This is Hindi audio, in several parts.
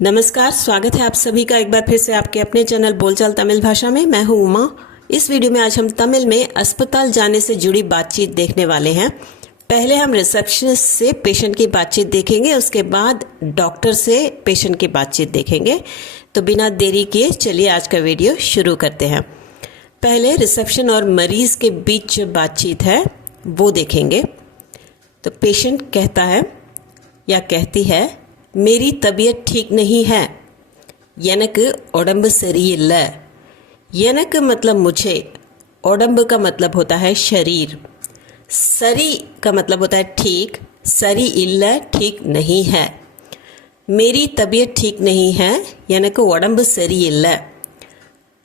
नमस्कार, स्वागत है आप सभी का एक बार फिर से आपके अपने चैनल बोलचाल तमिल भाषा में। मैं हूं उमा। इस वीडियो में आज हम तमिल में अस्पताल जाने से जुड़ी बातचीत देखने वाले हैं। पहले हम रिसेप्शनिस्ट से पेशेंट की बातचीत देखेंगे, उसके बाद डॉक्टर से पेशेंट की बातचीत देखेंगे। तो बिना देरी किए चलिए आज का वीडियो शुरू करते हैं। पहले रिसेप्शन और मरीज के बीच जो बातचीत है वो देखेंगे। तो पेशेंट कहता है या कहती है, मेरी तबीयत ठीक नहीं है, எனக்கு உடம்பு சரியில்லை। எனக்கு मतलब मुझे, उडम्ब का मतलब होता है शरीर, सरी का मतलब होता है ठीक, सरी इल्ला ठीक नहीं है। मेरी तबीयत ठीक नहीं है, எனக்கு உடம்பு சரியில்லை।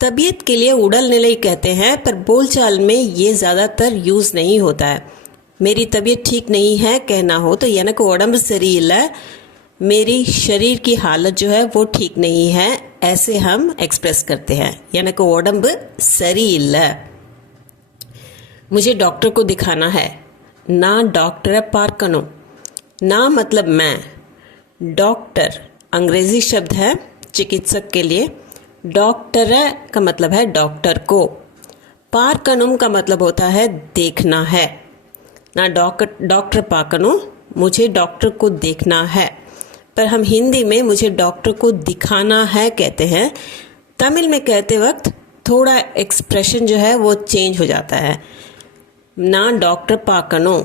तबीयत के लिए उड़ल निलई कहते हैं, पर बोलचाल में ये ज़्यादातर यूज़ नहीं होता है। मेरी तबीयत ठीक नहीं है कहना हो तो எனக்கு உடம்பு சரியில்லை, मेरी शरीर की हालत जो है वो ठीक नहीं है, ऐसे हम एक्सप्रेस करते हैं। எனக்கு உடம்பு சரியில்லை। मुझे डॉक्टर को दिखाना है, ना डॉक्टर பார்க்கணும்। ना मतलब मैं, डॉक्टर अंग्रेजी शब्द है चिकित्सक के लिए। डॉक्टर का मतलब है डॉक्टर को। பார்க்கணும் का मतलब होता है देखना है। ना डॉक्टर பார்க்கணும், मुझे डॉक्टर को देखना है। पर हम हिंदी में मुझे डॉक्टर को दिखाना है कहते हैं। तमिल में कहते वक्त थोड़ा एक्सप्रेशन जो है वो चेंज हो जाता है। ना डॉक्टर पाकनो,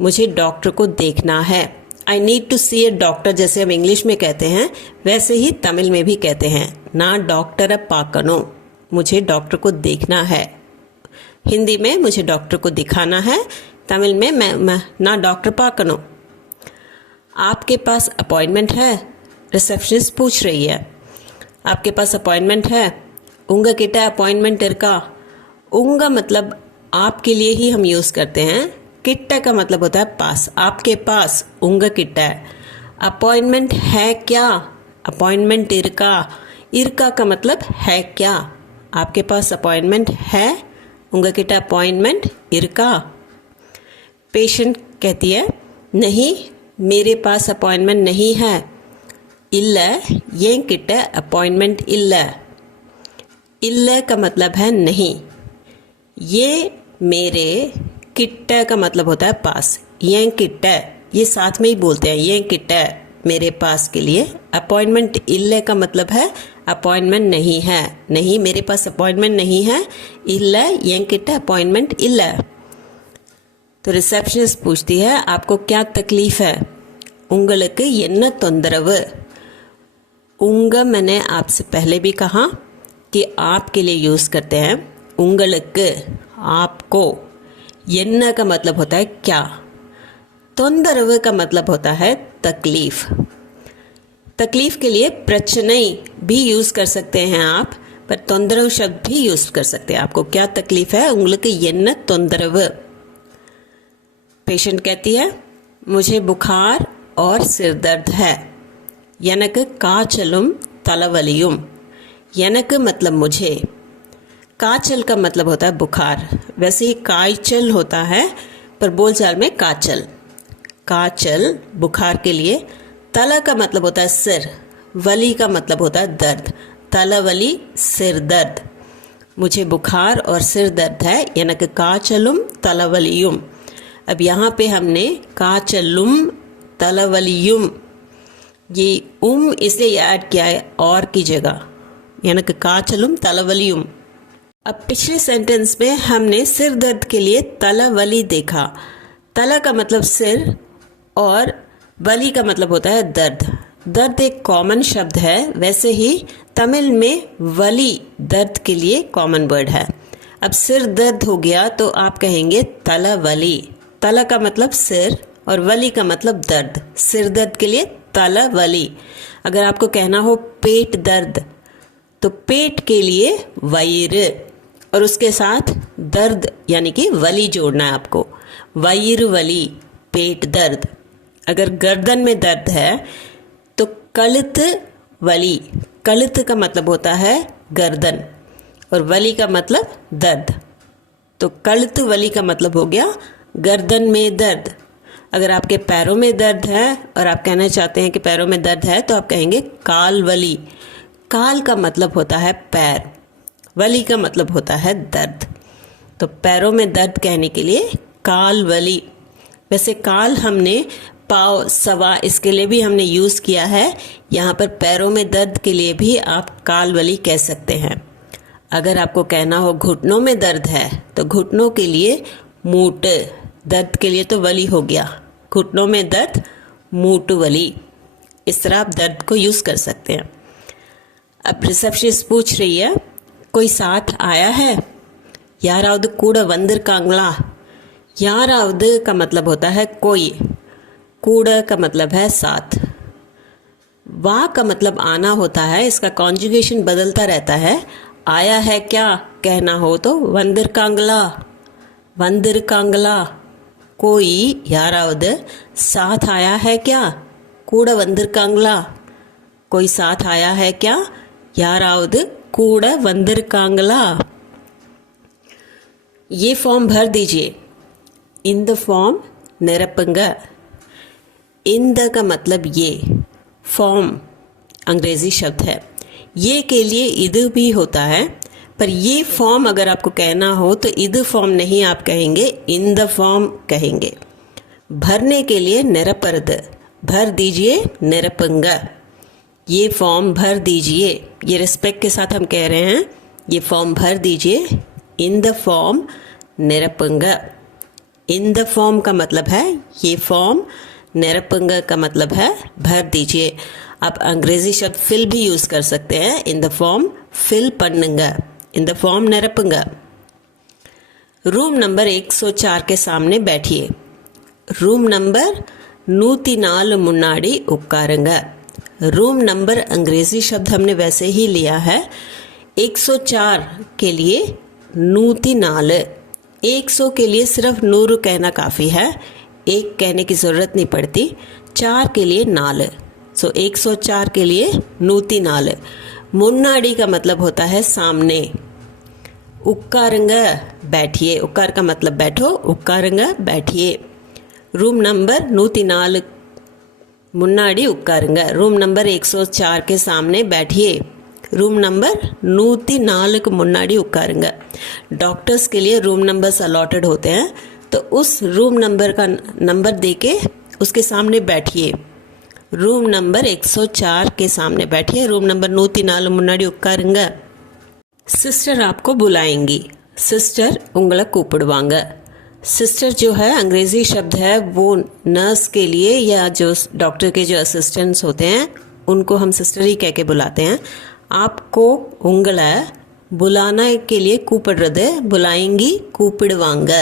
मुझे डॉक्टर को देखना है। I need to see a doctor जैसे हम इंग्लिश में कहते हैं, वैसे ही तमिल में भी कहते हैं। ना डॉक्टर पाकनो, मुझे डॉक्टर को देखना है। हिंदी में मुझे डॉक्टर को दिखाना है, तमिल में मैं ना डॉक्टर पाकनो। आपके पास अपॉइंटमेंट है, रिसेप्शनिस्ट पूछ रही है। आपके पास अपॉइंटमेंट है, उंगा किटा अपॉइंटमेंट इरका। उंगा मतलब आपके लिए ही हम यूज़ करते हैं। किट्टा का मतलब होता है पास, आपके पास उंगा किट्टा है। अपॉइंटमेंट है क्या, अपॉइंटमेंट इरका। इरका का मतलब है क्या। आपके पास अपॉइंटमेंट है, उंगा किट्टा अपॉइंटमेंट इरका। पेशेंट कहती है, नहीं मेरे पास अपॉइंटमेंट नहीं है। इल्ला ये किट अपॉइंटमेंट इल्ला। इल्ला का मतलब है नहीं। ये मेरे, किट का मतलब होता है पास। ये किट, ये साथ में ही बोलते हैं, ये किट मेरे पास के लिए। अपॉइंटमेंट इल्ला का मतलब है अपॉइंटमेंट नहीं है। नहीं मेरे पास अपॉइंटमेंट नहीं है, इल्ला ये किट अपॉइंटमेंट इल्ला। तो रिसेप्शनिस्ट पूछती है, आपको क्या तकलीफ है। उंगलक एन्न तोंदरव। उंगा मैंने आपसे पहले भी कहा कि आपके लिए यूज़ करते हैं। उंगलक आपको, एन्न का मतलब होता है क्या, तोंदरव का मतलब होता है तकलीफ। तकलीफ के लिए प्रचनई भी यूज़ कर सकते हैं आप, पर तोंदरव शब्द भी यूज़ कर सकते हैं। आपको क्या तकलीफ है, उंगलक एन्न तोंदरव। पेशेंट कहती है, मुझे बुखार और सिर दर्द है। எனக்கு காய்ச்சலும் தலைவலியும்। எனக்கு मतलब मुझे, काचल का मतलब होता है बुखार। वैसे ही कायचल होता है, पर बोलचाल में काचल। काचल बुखार के लिए। तला का मतलब होता है सिर, वली का मतलब होता है दर्द। तलावली सिर दर्द। मुझे बुखार और सिर दर्द है, எனக்கு காய்ச்சலும் தலைவலியும்। अब यहाँ पे हमने काचलुम तलावलियुम, ये इसलिए ऐड किया है और की जगह, यानी कि काचलुम तलावलियुम। अब पिछले सेंटेंस में हमने सिर दर्द के लिए तलावली देखा। तला का मतलब सिर और वली का मतलब होता है दर्द। दर्द एक कॉमन शब्द है, वैसे ही तमिल में वली दर्द के लिए कॉमन वर्ड है। अब सिर दर्द हो गया तो आप कहेंगे तलावली। तला का मतलब सिर और वली का मतलब दर्द। सिर दर्द के लिए तलावली। अगर आपको कहना हो पेट दर्द तो पेट के लिए वैर और उसके साथ दर्द यानी कि वली जोड़ना है आपको। वैर वली, पेट दर्द। अगर गर्दन में दर्द है तो कलत वली। कलत का मतलब होता है गर्दन और वली का मतलब दर्द। तो कलत वली का मतलब हो गया गर्दन में दर्द। अगर आपके पैरों में दर्द है और आप कहना चाहते हैं कि पैरों में दर्द है तो आप कहेंगे काल वली। काल का मतलब होता है पैर, वली का मतलब होता है दर्द। तो पैरों में दर्द कहने के लिए काल वली। वैसे काल हमने पाव सवा इसके लिए भी हमने यूज़ किया है, यहाँ पर पैरों में दर्द के लिए भी आप काल वली कह सकते हैं। अगर आपको कहना हो घुटनों में दर्द है तो घुटनों के लिए मूट, दर्द के लिए तो वली हो गया, घुटनों में दर्द मूट वली। इस तरह आप दर्द को यूज़ कर सकते हैं। अब रिसेप्शनिस्ट पूछ रही है कोई साथ आया है? यारावद कूड़ वंदर कांगला। यारावद का मतलब होता है कोई, कूड़ का मतलब है साथ, वाह का मतलब आना होता है। इसका कॉन्जुगेशन बदलता रहता है। आया है क्या कहना हो तो वंदर कांगला, वंदर कांगला। कोई यारावद साथ आया है क्या? कूड़ वंदर कांगला। कोई साथ आया है क्या? यारावद कूड़ वंदर कांगला। ये फॉर्म भर दीजिए। इन द फॉर्म निरपंग। इन द का मतलब ये, फॉर्म अंग्रेजी शब्द है। ये के लिए इद भी होता है, पर ये फॉर्म अगर आपको कहना हो तो इद फॉर्म नहीं आप कहेंगे, इन द फॉर्म कहेंगे। भरने के लिए निरपर्द, भर दीजिए निरपंग। ये फॉर्म भर दीजिए, ये रिस्पेक्ट के साथ हम कह रहे हैं, ये फॉर्म भर दीजिए। इन द फॉर्म निरपंग। इन द फॉर्म का मतलब है ये फॉर्म, निरपंग का मतलब है भर दीजिए। आप अंग्रेजी शब्द फिल भी यूज़ कर सकते हैं। इन द फॉर्म फिल पन्नुंगा, इन द फॉर्म निरपंगा। रूम नंबर 104 के सामने बैठिए। रूम नंबर 104 मुन्नाडी उक्कारुंगा। रूम नंबर अंग्रेजी शब्द हमने वैसे ही लिया है। 104 के लिए 104, 100 के लिए सिर्फ 100 कहना काफ़ी है, एक कहने की ज़रूरत नहीं पड़ती। 4 के लिए 4, सो 104 के लिए 104। मुन्नाडी का मतलब होता है सामने। उक्कारुंगा बैठिए, उक्कार का मतलब बैठो, उक्कारुंगा बैठिए। रूम नंबर 104 मुन्नाडी उक्कारुंगा। रूम नंबर 104 के सामने बैठिए। रूम नंबर 104 मुन्नाडी उक्कारुंगा। डॉक्टर्स के लिए रूम नंबर्स अलॉटेड होते हैं, तो उस रूम नंबर का नंबर देके उसके सामने बैठिए। रूम नंबर 104 के सामने बैठिए। रूम नंबर 104 मुन्नाडी उक्कारुंगा। सिस्टर आपको बुलाएंगी। सिस्टर उंगला कूपिடுவாங்க। सिस्टर जो है अंग्रेज़ी शब्द है, वो नर्स के लिए या जो डॉक्टर के जो असिस्टेंट्स होते हैं उनको हम सिस्टर ही कह के बुलाते हैं। आपको उंगला बुलाना के लिए கூப்பிடுறது, बुलाएंगी கூப்பிடுவாங்க।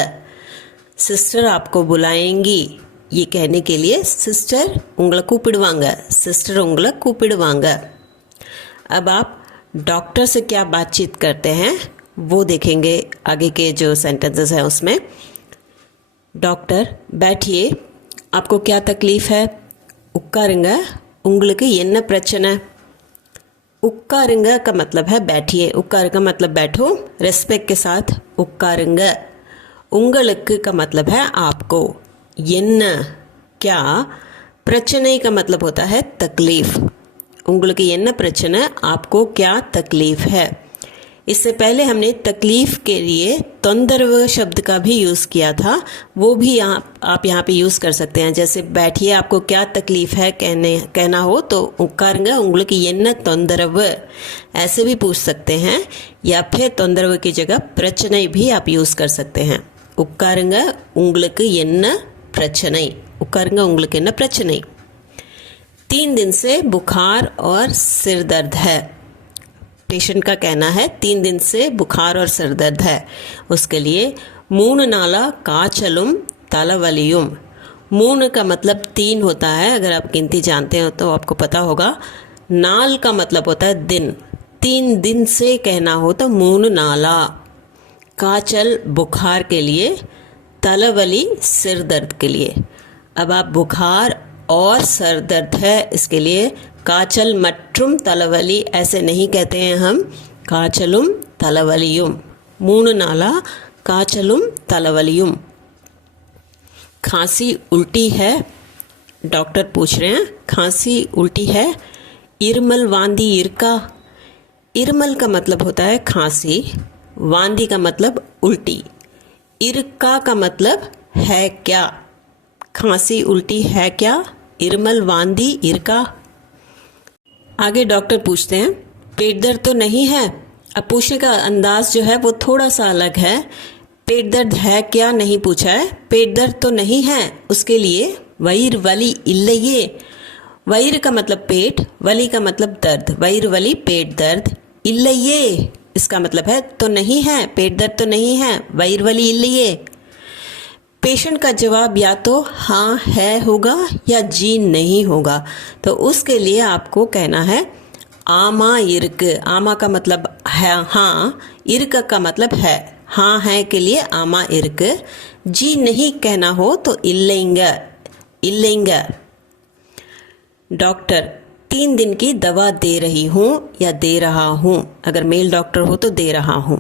सिस्टर आपको बुलाएंगी ये कहने के लिए सिस्टर उंगला கூப்பிடுவாங்க, सिस्टर उंगला கூப்பிடுவாங்க। अब आप डॉक्टर से क्या बातचीत करते हैं वो देखेंगे आगे के जो सेंटेंसेस हैं उसमें। डॉक्टर बैठिए, आपको क्या तकलीफ़ है? உட்காருங்க, உங்களுக்கு என்ன பிரச்சனை? உட்காருங்க का मतलब है बैठिए, उक्कार का मतलब बैठो, रेस्पेक्ट के साथ उक्कारुंग। உங்களுக்கு का मतलब है आपको, என்ன क्या, प्रचने का मतलब होता है तकलीफ़। உங்களுக்கு என்ன பிரச்சனை, आपको क्या तकलीफ़ है। इससे पहले हमने तकलीफ़ के लिए तंदरव शब्द का भी यूज़ किया था, वो भी आप यहाँ पे यूज़ कर सकते हैं। जैसे बैठिए, आपको क्या तकलीफ़ है कहना हो तो उक्कारुंगा उंगलुक्कु एन्न तंदरव ऐसे भी पूछ सकते हैं, या फिर तंदरव की जगह प्रचने भी आप यूज़ कर सकते हैं। उक्कारुंगा उंगलुक्कु एन्न प्रचने, उक्कारुंगा उंगलुक्कु एन्न प्रचने। 3 दिन से बुखार और सिर दर्द है। पेशेंट का कहना है 3 दिन से बुखार और सिर दर्द है। उसके लिए 3 नाला काचलुम तलवलियुम। 3 का मतलब 3 होता है, अगर आप गिनती जानते हो तो आपको पता होगा। नाल का मतलब होता है दिन, 3 दिन से कहना हो तो 3 नाला। काचल बुखार के लिए, तलवली सिर दर्द के लिए। अब आप बुखार और सर दर्द है इसके लिए काचल मट्रुम तलवली ऐसे नहीं कहते हैं हम, काचलुम तलवलियुम। 3 नाला काचलुम तलवलियुम। खांसी उल्टी है, डॉक्टर पूछ रहे हैं खांसी उल्टी है। इरमल वांदी इरका, इरमल का मतलब होता है खांसी, वांदी का मतलब उल्टी, इरका का मतलब है क्या, खांसी उल्टी है क्या, इरमल वांदी इरका। आगे डॉक्टर पूछते हैं पेट दर्द तो नहीं है। अब पूछने का अंदाज जो है वो थोड़ा सा अलग है। पेट दर्द है क्या नहीं पूछा है, पेट दर्द तो नहीं है, उसके लिए वैर वली इल्लये, वैर का मतलब पेट, वली का मतलब दर्द, वैर वली पेट दर्द, इल्लये इसका मतलब है तो नहीं है, पेट दर्द तो नहीं है, वैर वली इल्लये। पेशेंट का जवाब या तो हाँ है होगा या जी नहीं होगा, तो उसके लिए आपको कहना है आमा इर्क। आमा का मतलब है हाँ, इर्क का मतलब है, हाँ है के लिए आमा इर्क। जी नहीं कहना हो तो इल्लेंगा, इल्लेंगा। डॉक्टर 3 दिन की दवा दे रही हूँ या दे रहा हूँ, अगर मेल डॉक्टर हो तो दे रहा हूँ,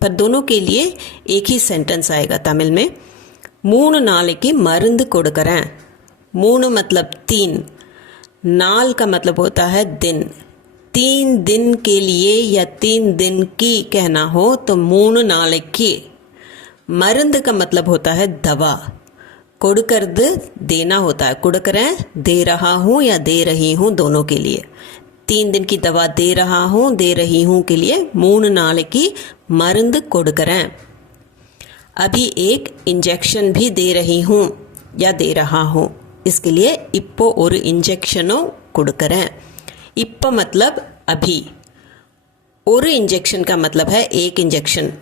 पर दोनों के लिए एक ही सेंटेंस आएगा तमिल में। 3 நாளைக்கு மருந்து கொடுக்கறேன்। 3 मतलब 3, नाल का मतलब होता है दिन। 3 दिन के लिए या 3 दिन की कहना हो तो 3 நாளைக்கு। मरंद का मतलब होता है दवा। கொடுக்கறது देना होता है, கொடுக்கறேன் दे रहा हूँ या दे रही हूँ दोनों के लिए। 3 दिन की दवा दे रहा हूँ, दे रही हूँ के लिए 3 நாளைக்கு மருந்து கொடுக்கறேன்। अभी एक इंजेक्शन भी दे रही हूँ या दे रहा हूँ, इसके लिए इप्पो और इंजेक्शनो கொடுக்கறேன்। इप्पो मतलब अभी, और इंजेक्शन का मतलब है एक इंजेक्शन।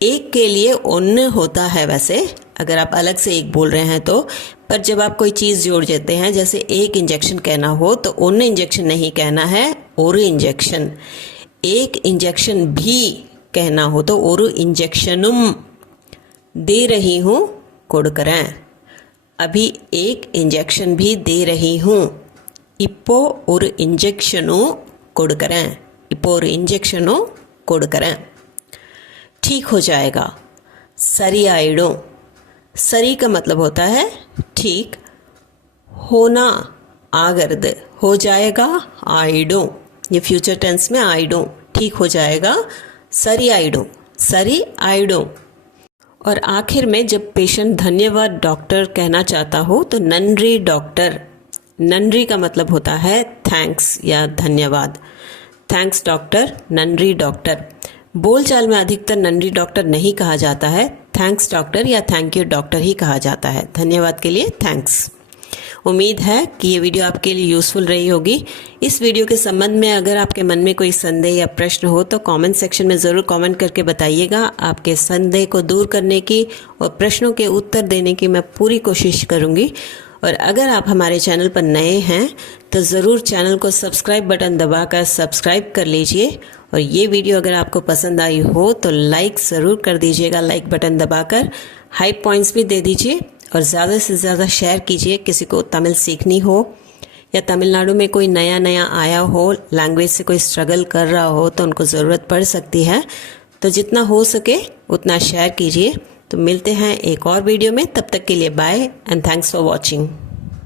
एक के लिए ओन्न होता है वैसे, अगर आप अलग से एक बोल रहे हैं तो, पर जब आप कोई चीज़ जोड़ देते हैं जैसे एक इंजेक्शन कहना हो तो ओन्न इंजेक्शन नहीं कहना है, और इंजेक्शन। एक इंजेक्शन भी कहना हो तो और इंजेक्शनुम। दे रही हूँ கொடுக்கறேன், अभी एक इंजेक्शन भी दे रही हूँ। இப்போ ஒரு इंजेक्शनो கொடுக்கறேன், இப்போ ஒரு इंजेक्शनो கொடுக்கறேன்। ठीक हो जाएगा, सरी आइडो। सरी का मतलब होता है ठीक, होना आगर्द, हो जाएगा आइडो, ये फ्यूचर टेंस में आइडो, ठीक हो जाएगा सरी आइडो, सरी आइडो। और आखिर में जब पेशेंट धन्यवाद डॉक्टर कहना चाहता हो तो नंरी डॉक्टर। नंरी का मतलब होता है थैंक्स या धन्यवाद। थैंक्स डॉक्टर, नंरी डॉक्टर। बोलचाल में अधिकतर नंरी डॉक्टर नहीं कहा जाता है, थैंक्स डॉक्टर या थैंक यू डॉक्टर ही कहा जाता है। धन्यवाद के लिए थैंक्स। उम्मीद है कि ये वीडियो आपके लिए यूज़फुल रही होगी। इस वीडियो के संबंध में अगर आपके मन में कोई संदेह या प्रश्न हो तो कमेंट सेक्शन में ज़रूर कमेंट करके बताइएगा। आपके संदेह को दूर करने की और प्रश्नों के उत्तर देने की मैं पूरी कोशिश करूँगी। और अगर आप हमारे चैनल पर नए हैं तो ज़रूर चैनल को सब्सक्राइब बटन दबाकर सब्सक्राइब कर लीजिए। और ये वीडियो अगर आपको पसंद आई हो तो लाइक ज़रूर कर दीजिएगा, लाइक बटन दबाकर। हाई पॉइंट्स भी दे दीजिए और ज़्यादा से ज़्यादा शेयर कीजिए। किसी को तमिल सीखनी हो या तमिलनाडु में कोई नया आया हो, लैंग्वेज से कोई स्ट्रगल कर रहा हो तो उनको ज़रूरत पड़ सकती है, तो जितना हो सके उतना शेयर कीजिए। तो मिलते हैं एक और वीडियो में, तब तक के लिए bye and thanks for watching.